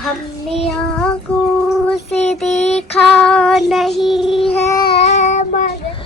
हमने आँखों से देखा नहीं है मगर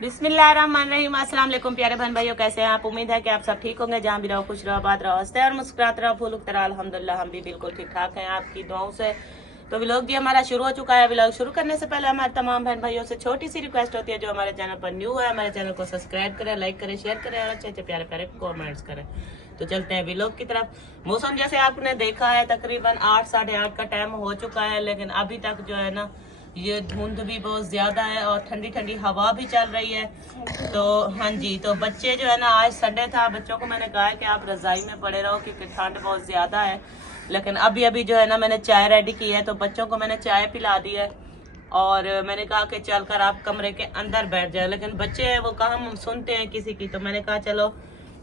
बिस्मिल्लाहिर्रहमानिर्रहीम। अस्सलाम वालेकुम प्यारे बहन भाइयों, कैसे हैं आप? उम्मीद है कि आप सब ठीक होंगे। जहाँ भी रहो खुश रहो, आबाद रहो, हंसते और मुस्कुराते रहो, फूल उगते रहो। अल्हम्दुलिल्लाह हम भी बिल्कुल ठीक ठाक हैं आपकी दुआओं से। तो व्लॉग भी हमारा शुरू हो चुका है। व्लॉग शुरू करने से पहले हमारे तमाम बहन भाइयों से छोटी सी रिक्वेस्ट होती है, जो हमारे चैनल पर न्यू है, हमारे चैनल को सब्सक्राइब करें, लाइक करें, शेयर करें और अच्छे अच्छे प्यारे प्यारे कॉमेंट्स करें। तो चलते हैं व्लॉग की तरफ। मौसम जैसे आपने देखा है तकरीबन 8 साढ़े 8 का टाइम हो चुका है, लेकिन अभी तक जो है ना ये धुंध भी बहुत ज्यादा है और ठंडी ठंडी हवा भी चल रही है। तो हाँ जी, तो बच्चे जो है ना, आज संडे था, बच्चों को मैंने कहा है कि आप रजाई में पड़े रहो क्योंकि ठंड बहुत ज्यादा है। लेकिन अभी अभी जो है ना मैंने चाय रेडी की है, तो बच्चों को मैंने चाय पिला दी है और मैंने कहा कि चलकर आप कमरे के अंदर बैठ जाए। लेकिन बच्चे हैं वो कहाँ सुनते हैं किसी की, तो मैंने कहा चलो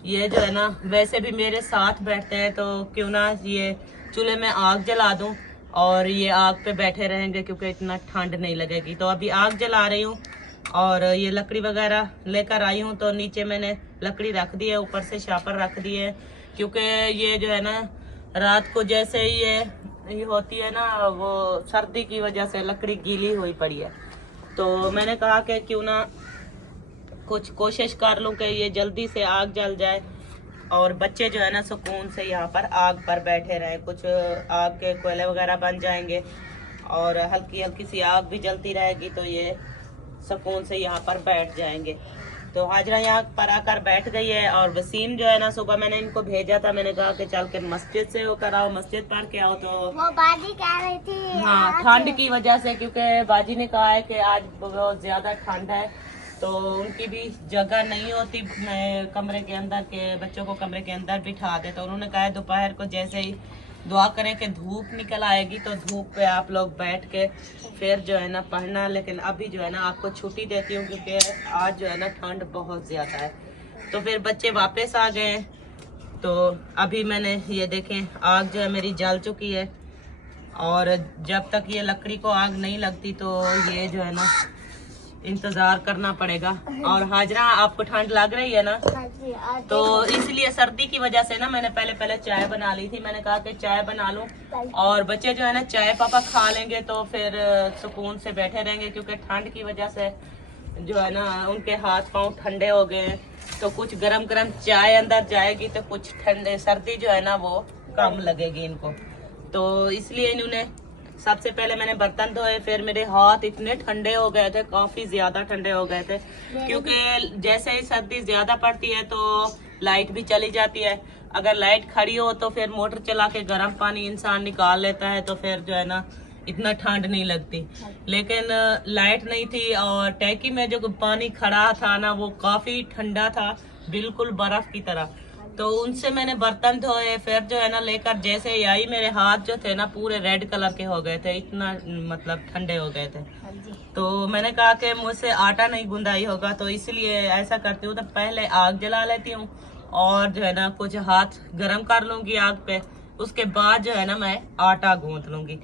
ये जो है ना वैसे भी मेरे साथ बैठते हैं, तो क्यों ना ये चूल्हे में आग जला दूं और ये आग पे बैठे रहेंगे क्योंकि इतना ठंड नहीं लगेगी। तो अभी आग जला रही हूँ और ये लकड़ी वगैरह लेकर आई हूँ। तो नीचे मैंने लकड़ी रख दी है, ऊपर से शापर रख दी है, क्योंकि ये जो है ना रात को जैसे ही ये होती है ना, वो सर्दी की वजह से लकड़ी गीली हुई पड़ी है। तो मैंने कहा कि क्यों ना कुछ कोशिश कर लूं कि ये जल्दी से आग जल जाए और बच्चे जो है ना सुकून से यहाँ पर आग पर बैठे रहे। कुछ आग के कोयले वगैरह बन जाएंगे और हल्की हल्की सी आग भी जलती रहेगी, तो ये सुकून से यहाँ पर बैठ जाएंगे। तो हाजरा यहाँ पर आकर बैठ गई है और वसीम जो है ना, सुबह मैंने इनको भेजा था, मैंने कहा कि चल के मस्जिद से होकर आओ, मस्जिद पढ़ के आओ। तो वो बाजी कह रही थी हाँ, ठंड की वजह से, क्योंकि बाजी ने कहा है कि आज बहुत ज्यादा ठंड है, तो उनकी भी जगह नहीं होती मैं कमरे के अंदर के बच्चों को कमरे के अंदर बिठा दे। तो उन्होंने कहा है दोपहर को जैसे ही दुआ करें कि धूप निकल आएगी तो धूप पे आप लोग बैठ के फिर जो है ना पढ़ना। लेकिन अभी जो है ना आपको छुट्टी देती हूँ क्योंकि आज जो है ना ठंड बहुत ज्यादा है। तो फिर बच्चे वापस आ गए। तो अभी मैंने ये देखें आग जो है मेरी जल चुकी है और जब तक ये लकड़ी को आग नहीं लगती तो ये जो है ना इंतजार करना पड़ेगा। और हाजरा आपको ठंड लग रही है ना, तो इसलिए सर्दी की वजह से ना मैंने पहले चाय बना ली थी। मैंने कहा कि चाय बना लूं और बच्चे जो है ना चाय पापा खा लेंगे तो फिर सुकून से बैठे रहेंगे, क्योंकि ठंड की वजह से जो है ना उनके हाथ पांव ठंडे हो गए हैं। तो कुछ गरम गरम चाय अंदर जाएगी तो कुछ ठंडे सर्दी जो है ना वो कम लगेगी इनको। तो इसलिए इन्होंने सबसे पहले मैंने बर्तन धोए, फिर मेरे हाथ इतने ठंडे हो गए थे, काफी ज्यादा ठंडे हो गए थे, क्योंकि जैसे ही सर्दी ज्यादा पड़ती है तो लाइट भी चली जाती है। अगर लाइट खड़ी हो तो फिर मोटर चला के गर्म पानी इंसान निकाल लेता है, तो फिर जो है ना इतना ठंड नहीं लगती। लेकिन लाइट नहीं थी और टैंकी में जो पानी खड़ा था ना वो काफी ठंडा था, बिल्कुल बर्फ की तरह। तो उनसे मैंने बर्तन धोए, फिर जो है ना लेकर जैसे ही आई मेरे हाथ जो थे ना पूरे रेड कलर के हो गए थे, इतना मतलब ठंडे हो गए थे। तो मैंने कहा कि मुझसे आटा नहीं गूंदाई होगा, तो इसलिए ऐसा करती हूँ तो पहले आग जला लेती हूँ और जो है ना कुछ हाथ गर्म कर लूंगी आग पे, उसके बाद जो है ना मैं आटा गूंथ लूंगी।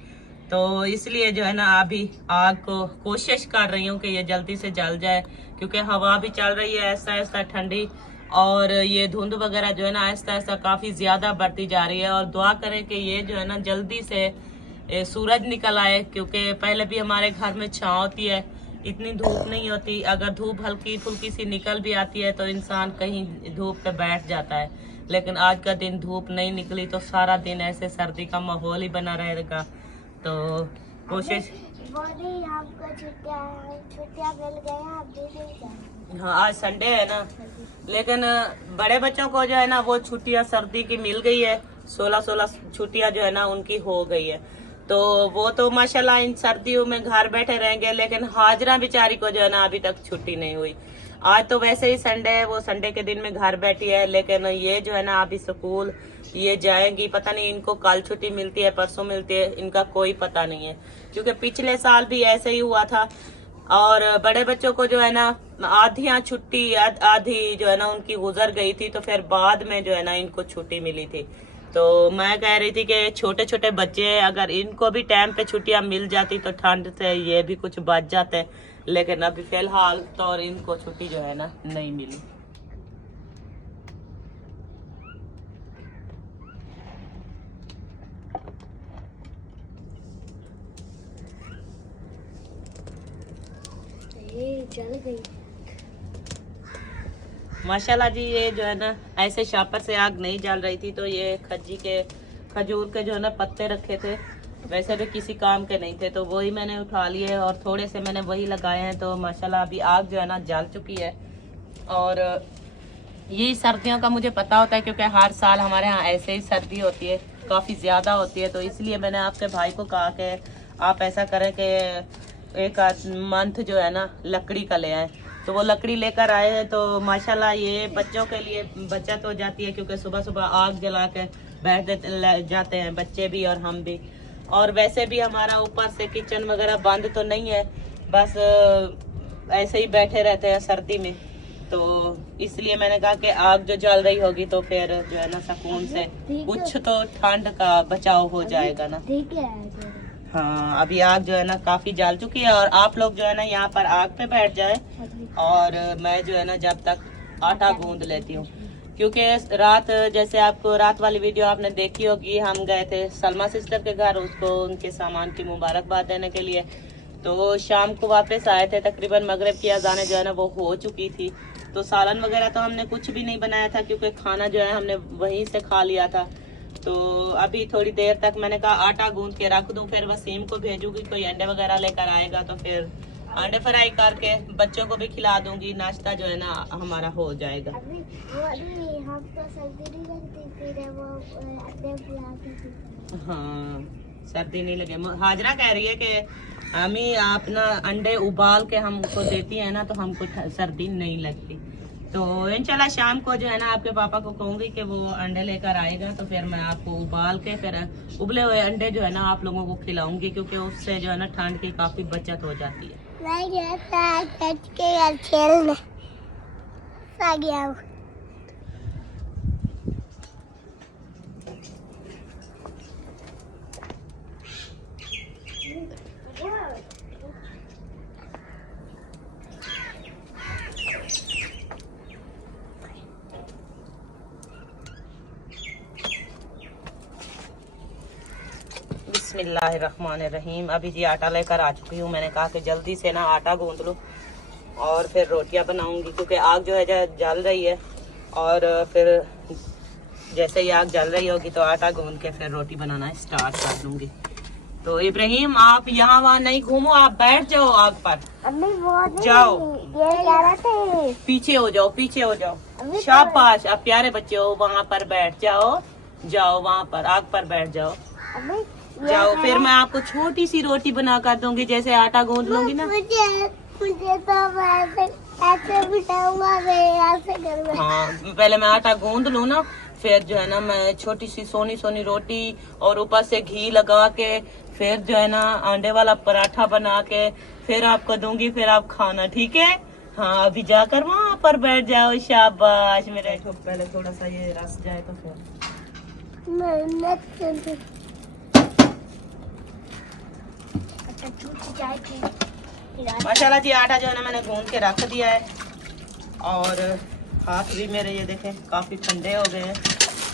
तो इसलिए जो है ना अभी आग को कोशिश कर रही हूँ कि ये जल्दी से जल जाए, क्योंकि हवा भी चल रही है ऐसा ऐसा ठंडी, और ये धुंध वगैरह जो है ना आहिस्ता आहिस्ता काफी ज्यादा बढ़ती जा रही है। और दुआ करें कि ये जो है ना जल्दी से सूरज निकल आए, क्योंकि पहले भी हमारे घर में छांव होती है, इतनी धूप नहीं होती। अगर धूप हल्की फुल्की सी निकल भी आती है तो इंसान कहीं धूप पे बैठ जाता है, लेकिन आज का दिन धूप नहीं निकली तो सारा दिन ऐसे सर्दी का माहौल ही बना रहेगा। तो कोशिश हमको छुट्टियां मिल गई, हाँ आज संडे है ना, लेकिन बड़े बच्चों को जो है ना वो छुट्टियां सर्दी की मिल गई है, 16 छुट्टियां जो है ना उनकी हो गई है। तो वो तो माशाल्लाह इन सर्दियों में घर बैठे रहेंगे, लेकिन हाजरा बेचारी को जो है ना अभी तक छुट्टी नहीं हुई। आज तो वैसे ही संडे है, वो संडे के दिन में घर बैठी है, लेकिन ये जो है ना अभी स्कूल ये जाएंगी, पता नहीं इनको कल छुट्टी मिलती है परसों मिलती है, इनका कोई पता नहीं है। क्योंकि पिछले साल भी ऐसे ही हुआ था, और बड़े बच्चों को जो है ना आधियां छुट्टी आधी जो है ना उनकी गुजर गई थी, तो फिर बाद में जो है ना इनको छुट्टी मिली थी। तो मैं कह रही थी कि छोटे छोटे बच्चे हैं, अगर इनको भी टाइम पे छुट्टियां मिल जाती तो ठंड से ये भी कुछ बच जाते, लेकिन अभी फिलहाल तो इनको छुट्टी जो है ना नहीं मिली। ये जल गई। माशाल्लाह जी, ये जो है ना ऐसे शापर से आग नहीं जल रही थी, तो ये खजूर के जो है ना पत्ते रखे थे, वैसे भी किसी काम के नहीं थे, तो वही मैंने उठा लिए और थोड़े से मैंने वही लगाए हैं। तो माशाल्लाह अभी आग जो है ना जल चुकी है। और ये सर्दियों का मुझे पता होता है, क्योंकि हर साल हमारे यहाँ ऐसे ही सर्दी होती है, काफ़ी ज़्यादा होती है। तो इसलिए मैंने आपके भाई को कहा कि आप ऐसा करें कि एक मंथ जो है ना लकड़ी का ले आए। तो वो लकड़ी लेकर आए हैं। तो माशाल्लाह ये बच्चों के लिए बचत हो जाती है, क्योंकि सुबह सुबह आग जला के बैठ जाते हैं बच्चे भी और हम भी। और वैसे भी हमारा ऊपर से किचन वगैरह बंद तो नहीं है, बस ऐसे ही बैठे रहते हैं सर्दी में। तो इसलिए मैंने कहा कि आग जो जल रही होगी तो फिर जो है ना सुकून से कुछ तो ठंड का बचाव हो जाएगा ना। ठीक है। हाँ अभी आग जो है ना काफी जल चुकी है, और आप लोग जो है ना यहाँ पर आग पे बैठ जाए, और मैं जो है ना जब तक आटा गूंद लेती हूँ। क्योंकि रात, जैसे आपको रात वाली वीडियो आपने देखी होगी, हम गए थे सलमा सिस्टर के घर उसको उनके सामान की मुबारकबाद देने के लिए। तो शाम को वापस आए थे, तकरीबन मगरिब की अज़ान जो है ना वो हो चुकी थी। तो सालन वगैरह तो हमने कुछ भी नहीं बनाया था, क्योंकि खाना जो है हमने वहीं से खा लिया था। तो अभी थोड़ी देर तक मैंने कहा आटा गूंद के रख दूं, फिर वसीम को भेजूंगी, कोई अंडे वगैरह लेकर आएगा तो फिर अंडे फ्राई करके बच्चों को भी खिला दूंगी, नाश्ता जो है ना हमारा हो जाएगा। अभी हम तो सर्दी नहीं लगती, फिर वो अंडे खिला के। हाँ सर्दी नहीं लगे। हाजरा कह रही है कि हमी अपना अंडे उबाल के हमको देती है ना, तो हमको सर्दी नहीं लगती। तो इंशाल्लाह शाम को जो है ना आपके पापा को कहूंगी कि वो अंडे लेकर आएगा, तो फिर मैं आपको उबाल के फिर उबले हुए अंडे जो है ना आप लोगों को खिलाऊंगी, क्योंकि उससे जो है ना ठंड की काफी बचत हो जाती है। मैं गया था के खेलने, आ गया हूँ। बिस्मिल्लाहिर्रहमानिर्रहीम। अभी जी आटा लेकर आ चुकी हूँ। मैंने कहा कि जल्दी से ना आटा गूंद लूँ और फिर रोटियां बनाऊंगी, क्योंकि आग जो है जल रही है। और फिर जैसे ही आग जल रही होगी तो आटा गूंद के फिर रोटी बनाना स्टार्ट कर दूंगी। तो इब्राहिम आप यहाँ वहाँ नहीं घूमो, आप बैठ जाओ आग पर। अम्मी वो नहीं, जाओ ये कह रहा था पीछे हो जाओ, पीछे हो जाओ। शाबाश, आप प्यारे बच्चे हो, वहाँ पर बैठ जाओ, जाओ वहाँ पर आग पर बैठ जाओ, जाओ। फिर मैं आपको छोटी सी रोटी बना कर दूंगी, जैसे आटा गूंद लूंगी ना। मुझे तो ऐसे बिठाऊंगा, मैं ऐसे करूंगा। हाँ पहले मैं आटा गूंद लूँ ना, फिर जो है ना मैं छोटी सी सोनी सोनी रोटी और ऊपर से घी लगा के फिर जो है ना अंडे वाला पराठा बना के फिर आपको दूंगी, फिर आप खाना, ठीक है। हाँ अभी जाकर वहाँ पर बैठ जाओ। शाबाश मेरे। पहले थोड़ा सा ये रस जाए तो फिर माशाल्लाह जी आटा जो है ना मैंने गूंद के रख दिया है, और हाथ भी मेरे ये देखें काफ़ी ठंडे हो गए हैं,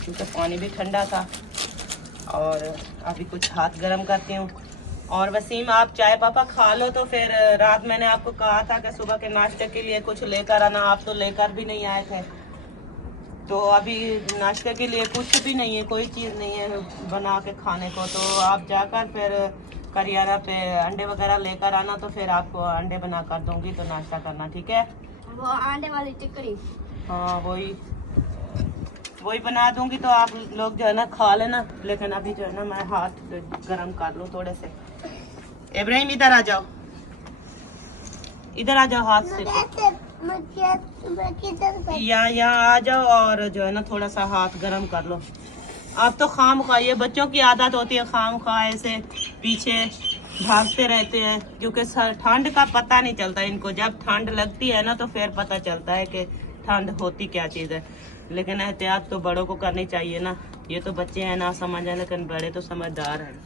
क्योंकि पानी भी ठंडा था। और अभी कुछ हाथ गर्म करती हूँ। और वसीम आप चाय पापा खा लो, तो फिर रात मैंने आपको कहा था कि सुबह के नाश्ते के लिए कुछ लेकर आना, आप तो लेकर भी नहीं आए थे। तो अभी नाश्ते के लिए कुछ भी नहीं है, कोई चीज़ नहीं है बना के खाने को। तो आप जाकर फिर करियाना पे अंडे वगैरह लेकर आना, तो फिर आपको अंडे बना कर दूंगी, तो नाश्ता करना, ठीक है। वो आंडे वाली टिक्कड़ी। हाँ वही बना दूंगी तो आप लोग जो है ना खा लेना, लेकिन अभी जो है ना मैं हाथ गरम कर लूँ थोड़े से। इब्राहिम इधर आ जाओ, इधर आ जाओ, हाथ से यहाँ आ जाओ और जो है ना थोड़ा सा हाथ गरम कर लो। आप तो खाम खा, ये बच्चों की आदत होती है खाम खा ऐसे पीछे भागते रहते हैं, क्योंकि ठंड का पता नहीं चलता इनको। जब ठंड लगती है ना तो फिर पता चलता है कि ठंड होती क्या चीज़ है। लेकिन एहतियात तो बड़ों को करनी चाहिए ना। ये तो बच्चे हैं ना समझ है, लेकिन बड़े तो समझदार हैं।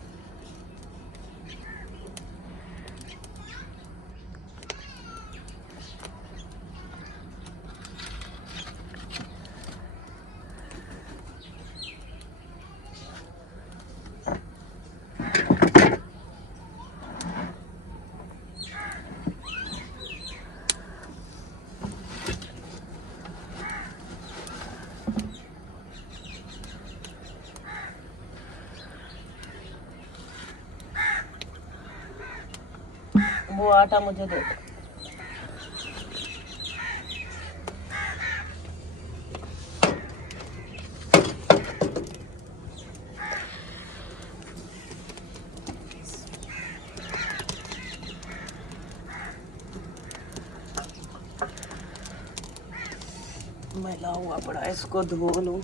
वो आटा मुझे दे दो। मैला हुआ पड़ा है, इसको धो लूं।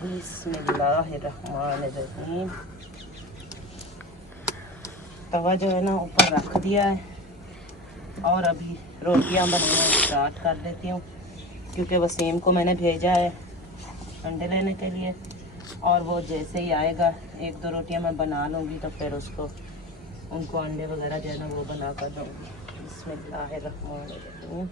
बिस्मिल्लाहिर्रहमानिर्रहीम। तवा जो है ना ऊपर रख दिया है और अभी रोटियां बनाना स्टार्ट कर देती हूँ, क्योंकि वसीम को मैंने भेजा है अंडे लेने के लिए। और वो जैसे ही आएगा 1-2 रोटियां मैं बना लूँगी तो फिर उनको अंडे वगैरह जो है ना वो बना कर दूँगी। बिस्मिल्लाहिर्रहमानिर्रहीम।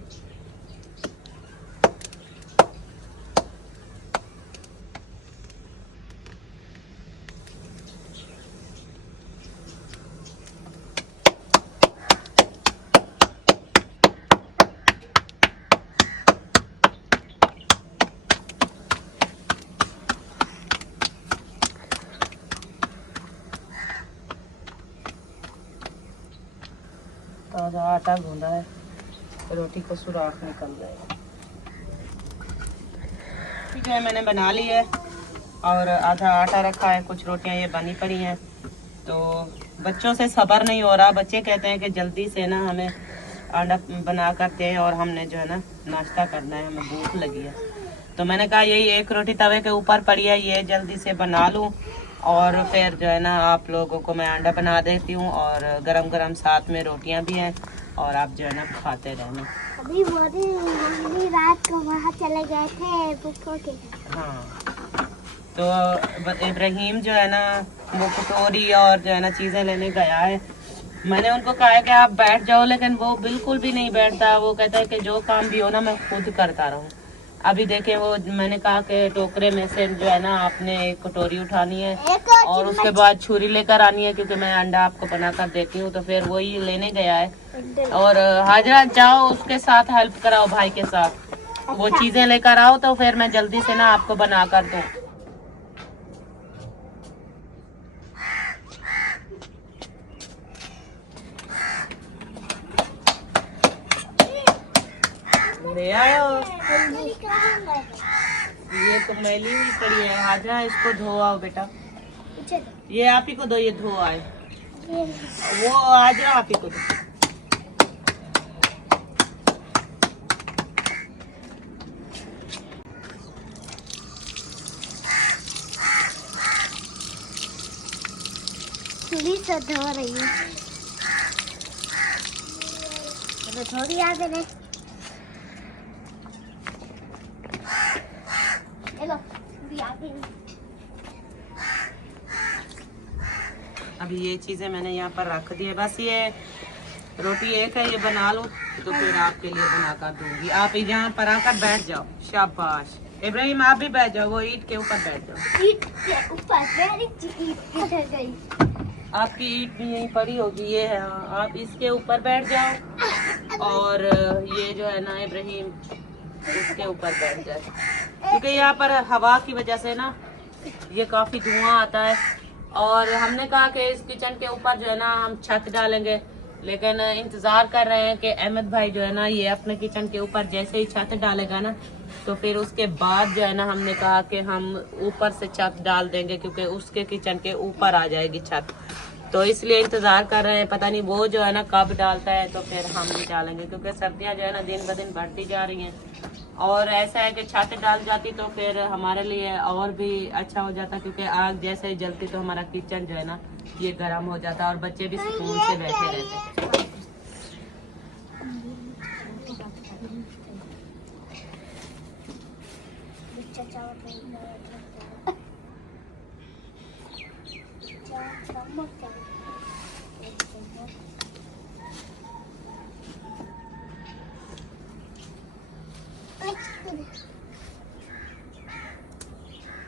ताज़ा आटा गूंदा है, रोटी को सुराख निकल जाएगा। जो है मैंने बना ली है और आधा आटा रखा है, कुछ रोटियां ये बनी पड़ी हैं। तो बच्चों से सब्र नहीं हो रहा, बच्चे कहते हैं कि जल्दी से ना हमें अंडा बना कर दें और हमने जो है ना नाश्ता करना है, हमें भूख लगी है। तो मैंने कहा यही एक रोटी तवे के ऊपर पड़ी है, ये जल्दी से बना लूँ और फिर जो है ना आप लोगों को मैं अंडा बना देती हूँ और गरम गरम साथ में रोटियां भी हैं और आप जो है ना खाते रहना। अभी मोदी रात को वहाँ चले गए थे बुक्कों के। हाँ, तो इब्राहिम जो है ना वो कटोरी और जो है ना चीज़ें लेने गया है। मैंने उनको कहा है कि आप बैठ जाओ, लेकिन वो बिल्कुल भी नहीं बैठता। वो कहता है कि जो काम भी हो ना मैं खुद करता रहूँ। अभी देखे वो मैंने कहा कि टोकरे में से जो है ना आपने एक कटोरी उठानी है और उसके बाद छुरी लेकर आनी है, क्योंकि मैं अंडा आपको बना कर देती हूँ। तो फिर वही लेने गया है और हाजरा जाओ उसके साथ हेल्प कराओ भाई के साथ, वो चीजें लेकर आओ तो फिर मैं जल्दी से ना आपको बना कर दूँ। ले आयो, ये तो मैली हुई पड़ी है। हाजरा इसको धो आओ बेटा, ये आप ही को दो, ये धो आए। वो हाजरा आप ही को दो। छुरी से धो रही हूँ, थोड़ी याद है। अभी ये चीजें मैंने यहाँ पर रख दी है, बस ये रोटी एक है, ये बना लो तो फिर आपके लिए बना कर दूंगी। आप यहाँ पर आकर बैठ जाओ। शाबाश इब्राहिम, आप भी बैठ जाओ, वो ईंट के ऊपर बैठ जाओ। ईंट के ऊपर ईंट गई। आपकी ईंट भी यहीं पड़ी होगी, ये है। हाँ, आप इसके ऊपर बैठ जाओ और ये जो है ना इब्राहिम इसके ऊपर बैठ जाए, क्योंकि यहाँ पर हवा की वजह से ना ये काफी धुआं आता है। और हमने कहा कि इस किचन के ऊपर जो है ना हम छत डालेंगे, लेकिन इंतजार कर रहे हैं कि अहमद भाई जो है ना ये अपने किचन के ऊपर जैसे ही छत डालेगा ना, तो फिर उसके बाद जो है ना हमने कहा कि हम ऊपर से छत डाल देंगे, क्योंकि उसके किचन के ऊपर आ जाएगी छत। तो इसलिए इंतजार कर रहे हैं, पता नहीं वो जो है ना कब डालता है, तो फिर हम भी डालेंगे, क्योंकि सर्दियाँ जो है ना दिन ब दिन बढ़ती जा रही हैं। और ऐसा है कि छत डाल जाती तो फिर हमारे लिए और भी अच्छा हो जाता, क्योंकि आग जैसे ही जलती तो हमारा किचन जो है ना ये गर्म हो जाता और बच्चे भी सुकून से बैठे रहते।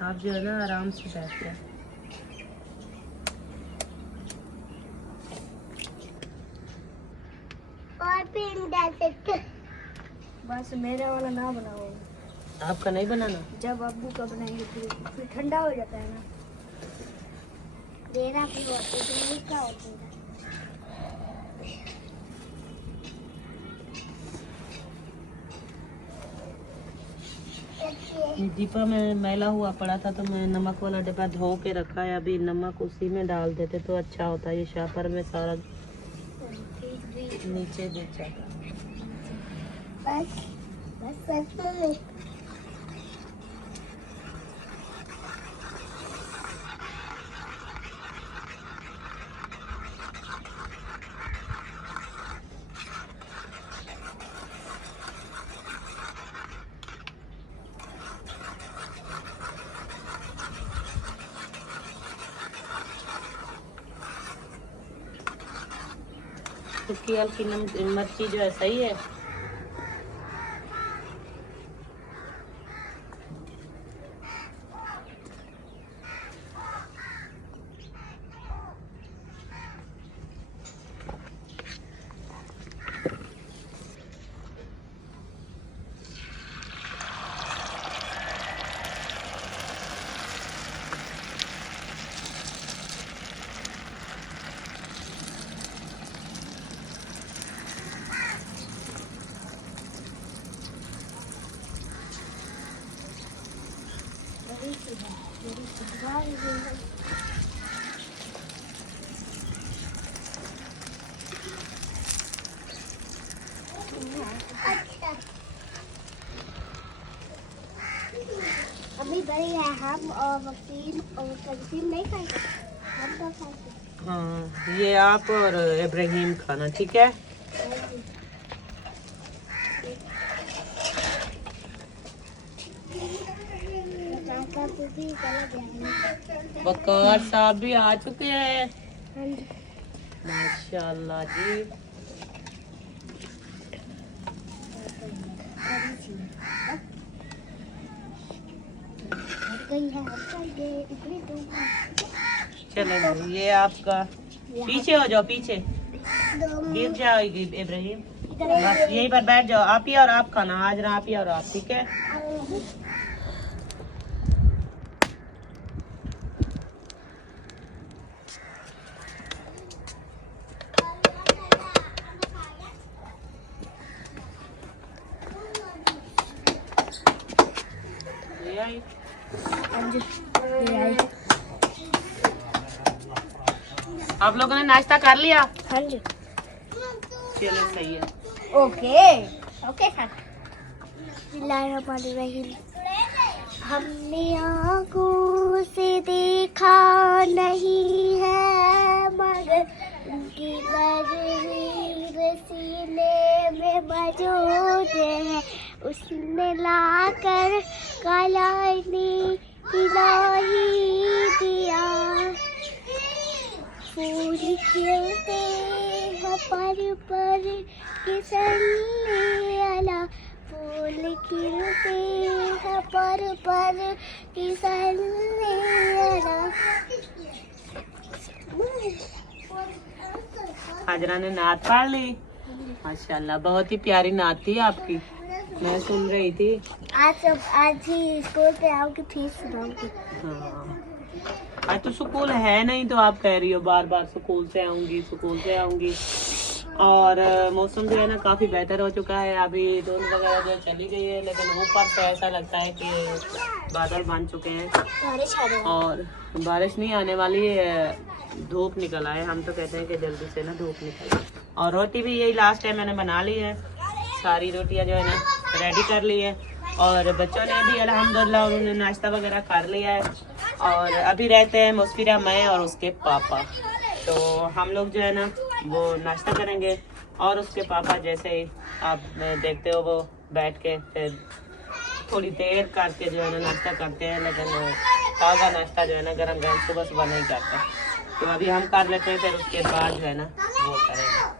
आप जो है ना आराम से बैठ जाए। और फिर डाल सकते। बस मेरा वाला ना बनाओ। आपका नहीं बनाना? जब अब्बू का बनाएंगे फिर ठंडा हो जाता है ना। देना भी होता है, क्या होता है। दीपा में मैला हुआ पड़ा था तो मैं नमक वाला डिब्बा धो के रखा है, अभी नमक उसी में डाल देते तो अच्छा होता। ये शापर में सारा नीचे गिर जाता। बस बस मम्मी। सुखी हल्की मिर्ची जो है सही है। अच्छा अभी बड़ी है, हम और वकील और तंजीम नहीं खाएंगे, हम तो खाएंगे। हाँ, ये आप और इब्राहिम खाना, ठीक है। वकार साहब भी आ चुके हैं, माशाल्लाह जी। चलो ये आपका, पीछे हो जाओ, पीछे गिर जाएगी इब्राहिम। बस यहीं पर बैठ जाओ, आप ही और आप खाना, आज ना आप ही और आप, ठीक है। आप लोगों ने नाश्ता कर लिया? हाँ जी। चलो सही है। Okay okay sir. बिस्मिल्लाहिर्रहमानिर्रहीम। हमने आँखों से देखा नहीं है, मगर उनकी तस्वीर सीने में मौजूद है। उसने लाकर कालानी दिया, फूल खिलते हैं पर किसने आला, फूल खिलते हैं पर किसने आला। हाजरा ने नात पढ़ ली। माशाल्लाह, बहुत ही प्यारी नात थी आपकी, मैं सुन रही थी। आज ही स्कूल पे आओगे फिर सुनाऊंगी। हाँ, आज तो स्कूल है नहीं तो आप कह रही हो बार बार स्कूल से आऊंगी, स्कूल से आऊंगी। और मौसम जो है ना काफ़ी बेहतर हो चुका है। अभी धूप वगैरह जो चली गई है, लेकिन ऊपर से ऐसा लगता है कि बादल बन चुके हैं बारिश आ रही है। और बारिश नहीं आने वाली है, धूप निकल आए। हम तो कहते हैं कि जल्दी से ना धूप निकल। और रोटी भी यही लास्ट टाइम मैंने बना ली है, सारी रोटियां जो है ना रेडी कर ली है। और बच्चों ने भी अल्हम्दुलिल्लाह उन्होंने नाश्ता वगैरह कर लिया है। और अभी रहते हैं मुस्फिरा, मैं और उसके पापा। तो हम लोग जो है ना वो नाश्ता करेंगे और उसके पापा जैसे ही आप देखते हो वो बैठ के फिर थोड़ी देर करके जो है ना नाश्ता करते हैं। लेकिन ताज़ा नाश्ता जो है ना गरम गरम सुबह सुबह नहीं करता। तो अभी हम कर लेते हैं, फिर उसके बाद जो है ना वो करेंगे।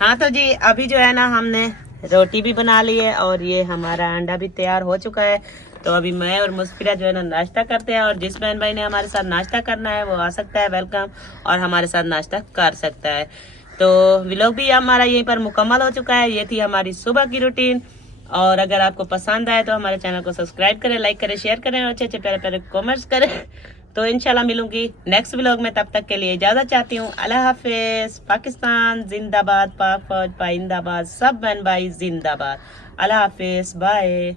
हाँ तो जी अभी जो है ना हमने रोटी भी बना ली है और ये हमारा अंडा भी तैयार हो चुका है। तो अभी मैं और मुस्फिरा जो है ना नाश्ता करते हैं। और जिस बहन भाई ने हमारे साथ नाश्ता करना है वो आ सकता है, वेलकम, और हमारे साथ नाश्ता कर सकता है। तो व्लॉग भी हमारा यहीं पर मुकम्मल हो चुका है। ये थी हमारी सुबह की रूटीन। और अगर आपको पसंद आए तो हमारे चैनल को सब्सक्राइब करें, लाइक करें, शेयर करें और अच्छे अच्छे प्यारे प्यारे कॉमेंट्स करें। तो इंशाल्लाह मिलूंगी नेक्स्ट व्लॉग में, तब तक के लिए इजाजत चाहती हूँ। अल्लाह हाफिज। पाकिस्तान जिंदाबाद, पाक फौज पाइंदाबाद, सब बहन भाई जिंदाबाद। अल्लाह हाफिज, बाय।